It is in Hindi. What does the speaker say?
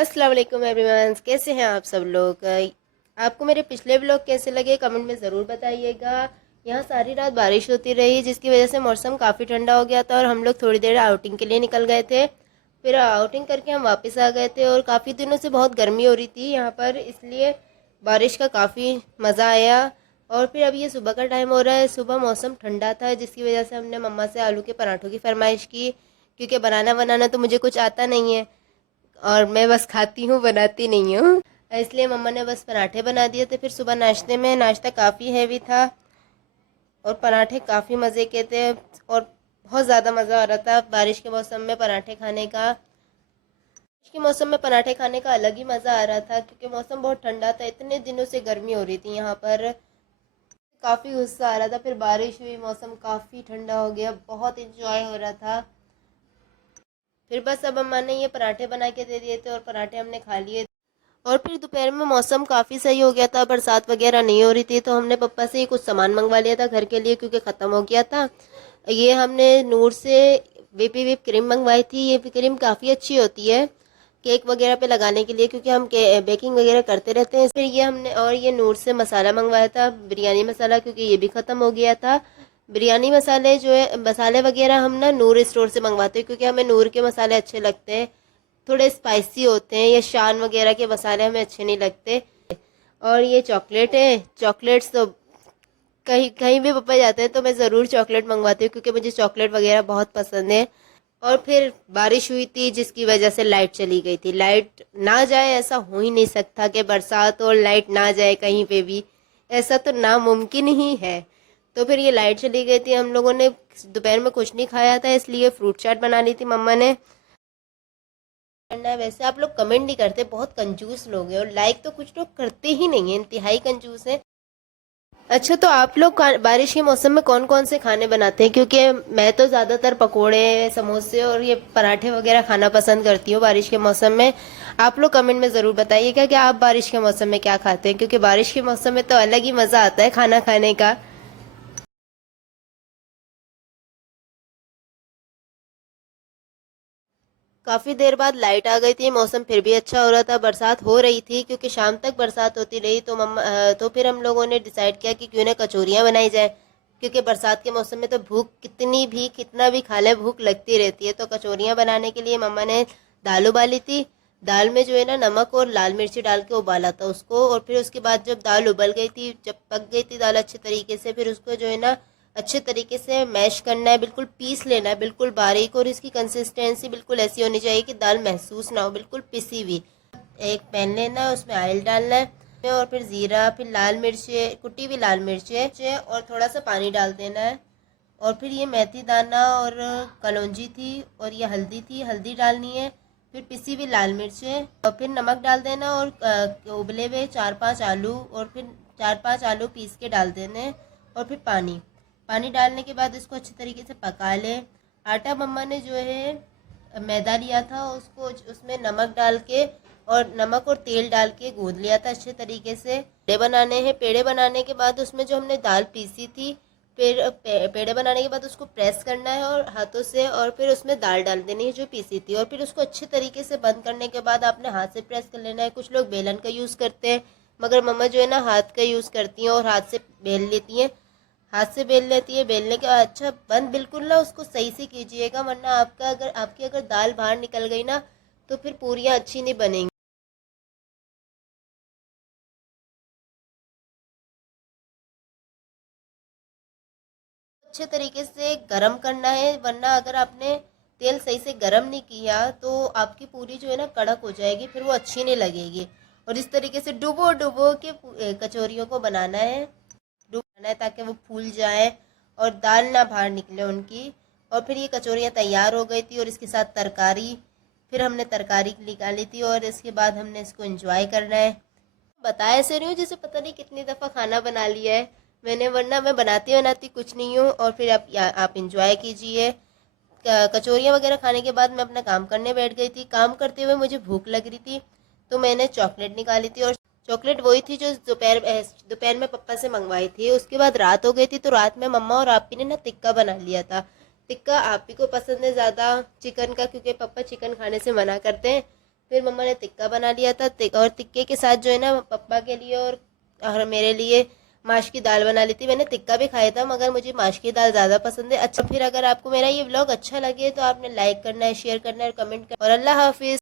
अस्सलाम वालेकुम एवरीवन, कैसे हैं आप सब लोग। आपको मेरे पिछले ब्लॉग कैसे लगे कमेंट में ज़रूर बताइएगा। यहाँ सारी रात बारिश होती रही जिसकी वजह से मौसम काफ़ी ठंडा हो गया था और हम लोग थोड़ी देर आउटिंग के लिए निकल गए थे। फिर आउटिंग करके हम वापस आ गए थे और काफ़ी दिनों से बहुत गर्मी हो रही थी यहाँ पर, इसलिए बारिश का काफ़ी मज़ा आया। और फिर अब ये सुबह का टाइम हो रहा है, सुबह मौसम ठंडा था जिसकी वजह से हमने मम्मा से आलू के पराठों की फरमाइश की, क्योंकि बनाना बनाना तो मुझे कुछ आता नहीं है और मैं बस खाती हूँ, बनाती नहीं हूँ। इसलिए मम्मा ने बस पराठे बना दिए थे। फिर सुबह नाश्ते में नाश्ता काफ़ी हैवी था और पराठे काफ़ी मज़े के थे और बहुत ज़्यादा मज़ा आ रहा था बारिश के मौसम में पराठे खाने का। बारिश के मौसम में पराठे खाने का अलग ही मज़ा आ रहा था क्योंकि मौसम बहुत ठंडा था, इतने दिनों से गर्मी हो रही थी यहाँ पर, काफ़ी गुस्सा आ रहा था। फिर बारिश हुई, मौसम काफ़ी ठंडा हो गया, बहुत इंजॉय हो रहा था। फिर बस अब अम्मा ने ये पराठे बना के दे दिए थे और पराठे हमने खा लिए। और फिर दोपहर में मौसम काफ़ी सही हो गया था, बरसात वगैरह नहीं हो रही थी, तो हमने पापा से ही कुछ सामान मंगवा लिया था घर के लिए क्योंकि ख़त्म हो गया था। ये हमने नूर से वीपी विप क्रीम मंगवाई थी। ये क्रीम काफ़ी अच्छी होती है केक वगैरह पे लगाने के लिए, क्योंकि हम बेकिंग वगैरह करते रहते हैं। फिर ये हमने और ये नूर से मसाला मंगवाया था, बिरयानी मसाला, क्योंकि ये भी ख़त्म हो गया था। बिरयानी मसाले जो है, मसाले वगैरह हम ना नूर स्टोर से मंगवाते हैं क्योंकि हमें नूर के मसाले अच्छे लगते हैं, थोड़े स्पाइसी होते हैं। ये शान वगैरह के मसाले हमें अच्छे नहीं लगते। और ये चॉकलेट है, चॉकलेट्स तो कहीं कहीं भी पापा जाते हैं तो मैं ज़रूर चॉकलेट मंगवाती हूँ क्योंकि मुझे चॉकलेट वगैरह बहुत पसंद है। और फिर बारिश हुई थी जिसकी वजह से लाइट चली गई थी। लाइट ना जाए ऐसा हो ही नहीं सकता कि बरसात और लाइट ना जाए कहीं पे भी, ऐसा तो नामुमकिन ही है। तो फिर ये लाइट चली गई थी, हम लोगों ने दोपहर में कुछ नहीं खाया था इसलिए फ्रूट चाट बना ली थी मम्मा ने। करना है वैसे आप लोग कमेंट नहीं करते, बहुत कंजूस लोग हैं, और लाइक तो कुछ लोग करते ही नहीं है, इंतहाई कंजूस है। अच्छा, तो आप लोग बारिश के मौसम में कौन कौन से खाने बनाते हैं? क्योंकि मैं तो ज़्यादातर पकोड़े, समोसे और ये पराठे वगैरह खाना पसंद करती हूँ बारिश के मौसम में। आप लोग कमेंट में ज़रूर बताइएगा कि आप बारिश के मौसम में क्या खाते हैं, क्योंकि बारिश के मौसम में तो अलग ही मज़ा आता है खाना खाने का। काफ़ी देर बाद लाइट आ गई थी, मौसम फिर भी अच्छा हो रहा था, बरसात हो रही थी क्योंकि शाम तक बरसात होती रही। तो तो फिर हम लोगों ने डिसाइड किया कि क्यों ना कचौरियाँ बनाई जाए, क्योंकि बरसात के मौसम में तो भूख कितना भी खा ले भूख लगती रहती है। तो कचौरियाँ बनाने के लिए मम्मा ने दाल उबाली थी। दाल में जो है ना नमक और लाल मिर्ची डाल के उबाला था उसको, और फिर उसके बाद जब दाल उबल गई थी, जब पक गई थी दाल अच्छे तरीके से, फिर उसको जो है ना अच्छे तरीके से मैश करना है, बिल्कुल पीस लेना है, बिल्कुल बारीक। और इसकी कंसिस्टेंसी बिल्कुल ऐसी होनी चाहिए कि दाल महसूस ना हो, बिल्कुल पिसी हुई। एक पैन लेना है, उसमें ऑयल डालना है और फिर ज़ीरा, फिर लाल मिर्च, कुटी हुई लाल मिर्च है, और थोड़ा सा पानी डाल देना है। और फिर ये मेथी दाना और कलौंजी थी, और ये हल्दी थी, हल्दी डालनी है। फिर पिसी हुई लाल मिर्च है, और फिर नमक डाल देना, और उबले हुए 4-5 आलू, और फिर 4-5 आलू पीस के डाल देने, और फिर पानी। पानी डालने के बाद इसको अच्छे तरीके से पका लें। आटा मम्मा ने जो है मैदा लिया था, उसको उसमें नमक डाल के और नमक और तेल डाल के गूंद लिया था अच्छे तरीके से। पेड़े बनाने हैं, पेड़े बनाने के बाद उसमें जो हमने दाल पीसी थी, फिर पेड़े बनाने के बाद उसको प्रेस करना है और हाथों से, और फिर उसमें दाल डाल देनी है जो पीसी थी, और फिर उसको अच्छे तरीके से बंद करने के बाद आपने हाथ से प्रेस कर लेना है। कुछ लोग बेलन का यूज़ करते हैं, मगर मम्मा जो है ना हाथ का यूज़ करती हैं और हाथ से बेल लेती हैं। हाथ से बेल लेती है, बेलने के बाद अच्छा बंद बिल्कुल ना उसको सही से कीजिएगा, वरना आपकी अगर दाल बाहर निकल गई ना तो फिर पूरियाँ अच्छी नहीं बनेंगी। अच्छे तरीके से गरम करना है, वरना अगर आपने तेल सही से गरम नहीं किया तो आपकी पूरी जो है ना कड़क हो जाएगी, फिर वो अच्छी नहीं लगेगी। और इस तरीके से डुबो डुबो के कचौरियों को बनाना है, डुबाना है ताकि वो फूल जाए और दाल ना बाहर निकले उनकी। और फिर ये कचौरियाँ तैयार हो गई थी और इसके साथ तरकारी, फिर हमने तरकारी निकाली थी और इसके बाद हमने इसको एंजॉय करना है। बताया ऐसे रही हूँ जैसे पता नहीं कितनी दफ़ा खाना बना लिया है मैंने, वरना मैं बनाती बनाती कुछ नहीं हूँ। और फिर आप इंजॉय कीजिए। कचौरियाँ वगैरह खाने के बाद मैं अपना काम करने बैठ गई थी। काम करते हुए मुझे भूख लग रही थी तो मैंने चॉकलेट निकाली थी, और चॉकलेट वही थी जो दोपहर में पापा से मंगवाई थी। उसके बाद रात हो गई थी तो रात में मम्मा और आपी ने ना टिक्का बना लिया था। टिक्का आपी को पसंद है ज़्यादा चिकन का, क्योंकि पापा चिकन खाने से मना करते हैं, फिर मम्मा ने टिक्का बना लिया था, और टिक्के के साथ जो है ना पप्पा के लिए और मेरे लिए माश की दाल बना ली थी। मैंने टिक्का भी खाया था मगर मुझे माश की दाल ज़्यादा पसंद है। अच्छा, फिर अगर आपको मेरा ये व्लॉग अच्छा लगे तो आपने लाइक करना है, शेयर करना है और कमेंट करना, और अल्लाह हाफिज़।